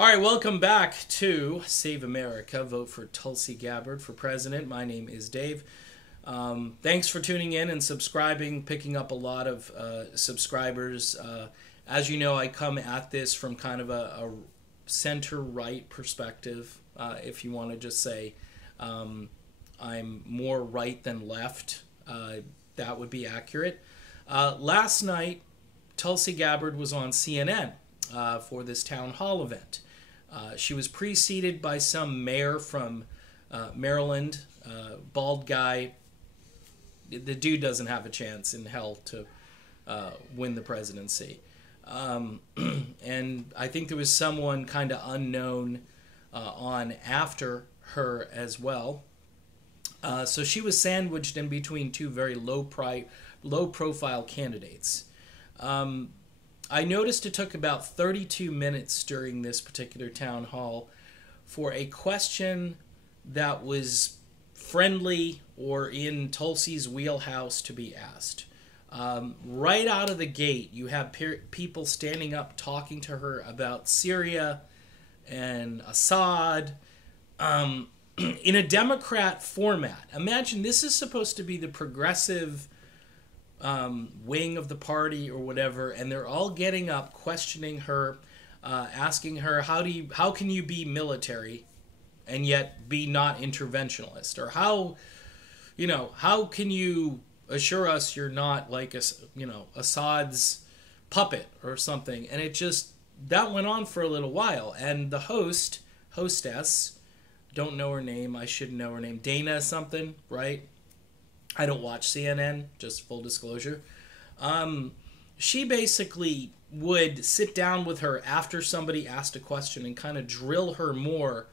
All right, welcome back to Save America. Vote for Tulsi Gabbard for president. My name is Dave. Thanks for tuning in and subscribing, picking up a lot of subscribers. As you know, I come at this from kind of a center-right perspective, if you want to just say I'm more right than left. That would be accurate. Last night, Tulsi Gabbard was on CNN for this town hall event. She was preceded by some mayor from Maryland, bald guy. The dude doesn't have a chance in hell to win the presidency. And I think there was someone kind of unknown on after her as well. So she was sandwiched in between two very low-profile candidates. I noticed it took about 32 minutes during this particular town hall for a question that was friendly or in Tulsi's wheelhouse to be asked. Right out of the gate, you have people standing up talking to her about Syria and Assad in a Democrat format. Imagine this is supposed to be the progressive wing of the party or whatever, and they're all getting up, questioning her, asking her, how can you be military and yet be not interventionist? Or how can you assure us you're not like Assad's puppet or something? And that went on for a little while, and the hostess, don't know her name, I should know her name, Dana something, right? I don't watch CNN, just full disclosure. She basically would sit down with her after somebody asked a question and kind of drill her more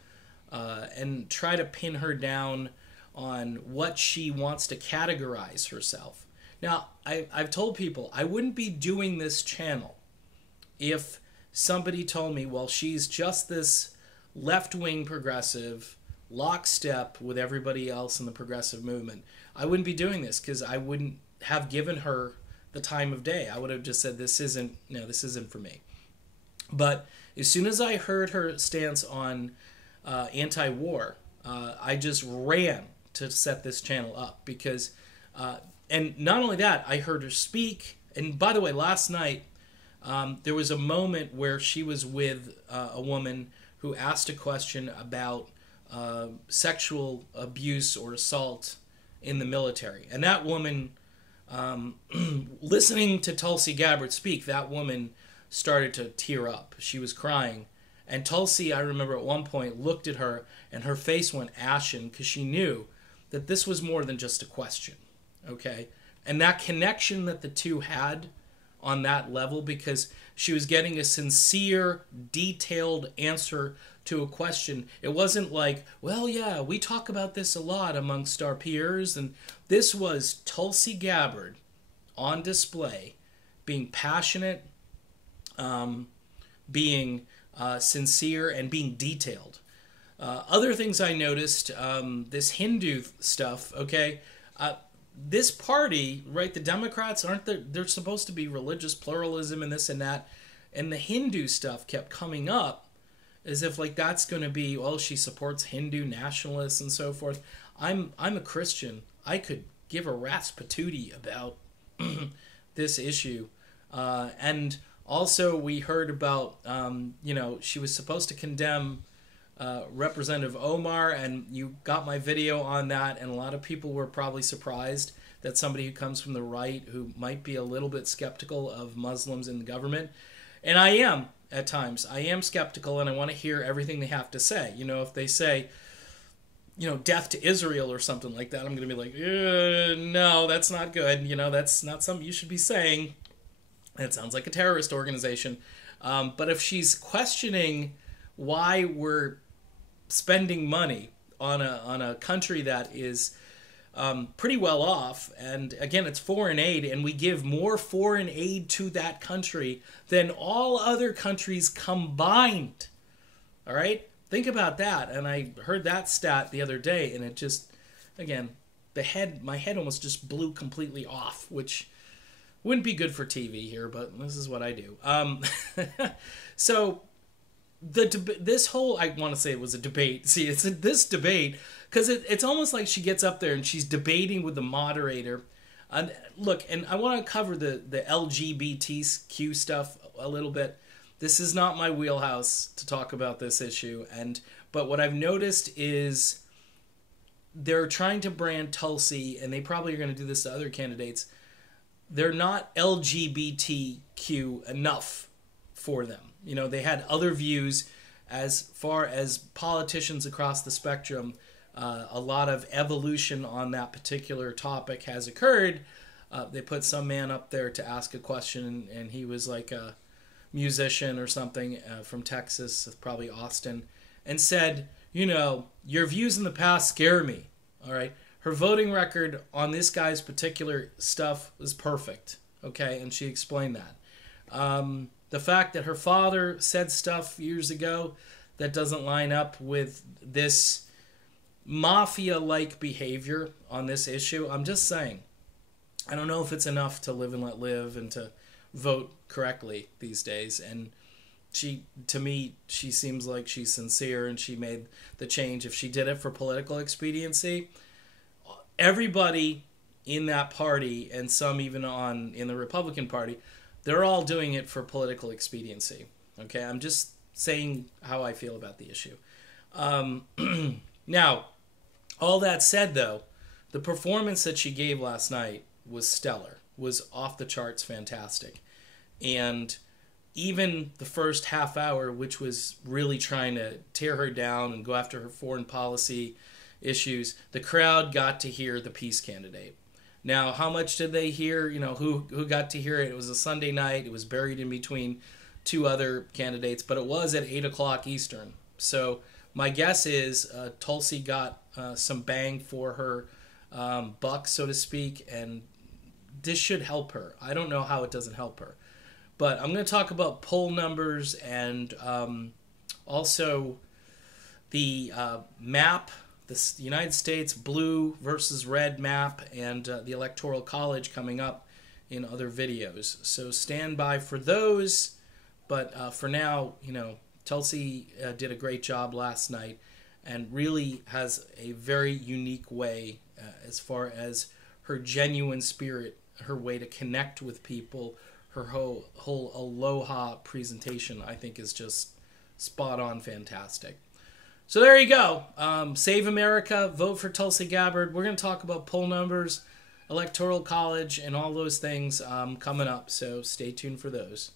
and try to pin her down on what she wants to categorize herself. Now, I've told people I wouldn't be doing this channel if somebody told me, well, she's just this left-wing progressive, lockstep with everybody else in the progressive movement. I wouldn't be doing this because I wouldn't have given her the time of day. I would have just said, this isn't for me. But as soon as I heard her stance on anti-war, I just ran to set this channel up because, and not only that, I heard her speak. And by the way, last night, there was a moment where she was with a woman who asked a question about sexual abuse or assault in the military. And that woman, listening to Tulsi Gabbard speak, that woman started to tear up. She was crying. And Tulsi, I remember at one point, looked at her and her face went ashen because she knew that this was more than just a question. Okay? And that connection that the two had on that level, because she was getting a sincere, detailed answer to a question. It wasn't like, well, yeah, we talk about this a lot amongst our peers, and this was Tulsi Gabbard on display, being passionate, being sincere, and being detailed. Other things I noticed, this Hindu stuff, okay, this party, right, the Democrats, they're supposed to be religious pluralism and this and that, and the Hindu stuff kept coming up as if like that's going to be, well, she supports Hindu nationalists and so forth. I'm a Christian. I could give a rat's patootie about this issue. And also we heard about, she was supposed to condemn Representative Omar, and you got my video on that, and a lot of people were probably surprised that somebody who comes from the right, who might be a little bit skeptical of Muslims in the government, and I am at times. I am skeptical, and I want to hear everything they have to say. If they say, death to Israel or something like that, I'm going to be like, no, that's not good. That's not something you should be saying. It sounds like a terrorist organization. But if she's questioning why we're spending money on a country that is pretty well off, and again, it's foreign aid, and we give more foreign aid to that country than all other countries combined. All right? Think about that. And I heard that stat the other day, and it just, again, my head almost just blew completely off, which wouldn't be good for TV here, but this is what I do. So this whole, I want to say it was a debate. See, this debate because it's almost like she gets up there and she's debating with the moderator. And look, and I want to cover the LGBTQ stuff a little bit. This is not my wheelhouse to talk about this issue, but what I've noticed is they're trying to brand Tulsi, and they probably are going to do this to other candidates. They're not LGBTQ enough for them. You know, they had other views as far as politicians across the spectrum. A lot of evolution on that particular topic has occurred. They put some man up there to ask a question, and he was like a musician or something from Texas, probably Austin, and said, you know, your views in the past scare me. All right. Her voting record on this guy's particular stuff was perfect. Okay. And she explained that. The fact that her father said stuff years ago that doesn't line up with this mafia-like behavior on this issue, I'm just saying, I don't know if it's enough to live and let live and to vote correctly these days. And to me, she seems like she's sincere and she made the change. If she did it for political expediency, everybody in that party, and some even in the Republican Party, they're all doing it for political expediency. Okay, I'm just saying how I feel about the issue. Now, all that said, though, the performance that she gave last night was stellar, was off the charts fantastic. And even the first half hour, which was really trying to tear her down and go after her foreign policy issues, the crowd got to hear the peace candidate. Now, how much did they hear? You know, who got to hear it? It was a Sunday night. It was buried in between two other candidates, but it was at 8 o'clock Eastern. So my guess is Tulsi got some bang for her buck, so to speak, and this should help her. I don't know how it doesn't help her. But I'm going to talk about poll numbers and also the map, the United States blue versus red map, and the Electoral College coming up in other videos. So stand by for those. But for now, you know, Tulsi did a great job last night and really has a very unique way as far as her genuine spirit, her way to connect with people, her whole aloha presentation, I think, is just spot on fantastic. So there you go. Save America, vote for Tulsi Gabbard. We're going to talk about poll numbers, Electoral College, and all those things coming up. So stay tuned for those.